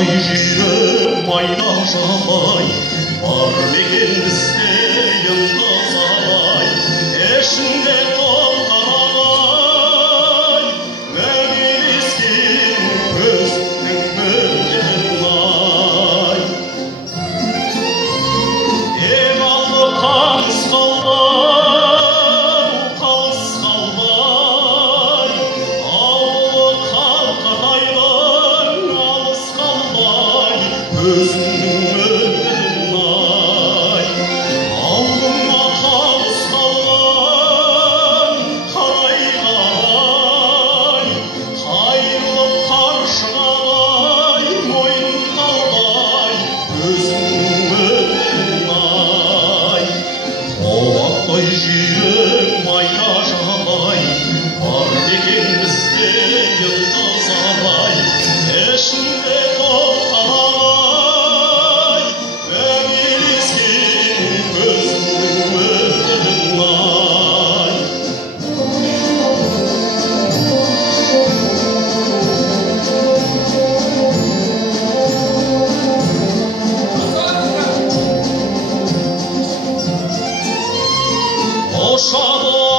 Ай жүрек майнашалай, бар мекен бізде йындыз алай, ішінде тоқтаралай, мәңгелескен көзінің мөлдірін ай. Алды қамыс қалбай, қалыс қалбай, ауылы қалқатайдың алыс қалбай, өзіңнің мөлдірін ай. Алдыңа қалыс қалған қарай қарай, қайырлып қаршығалай, мойын қалбай, өзіңнің мөлдірін ай. Қолақпай жүрек майда жалай, бар мекен бізде йындыз алай, ішінде тоқтаралай, мәңгелескен көзіңнің мөлдірін ай. Ошады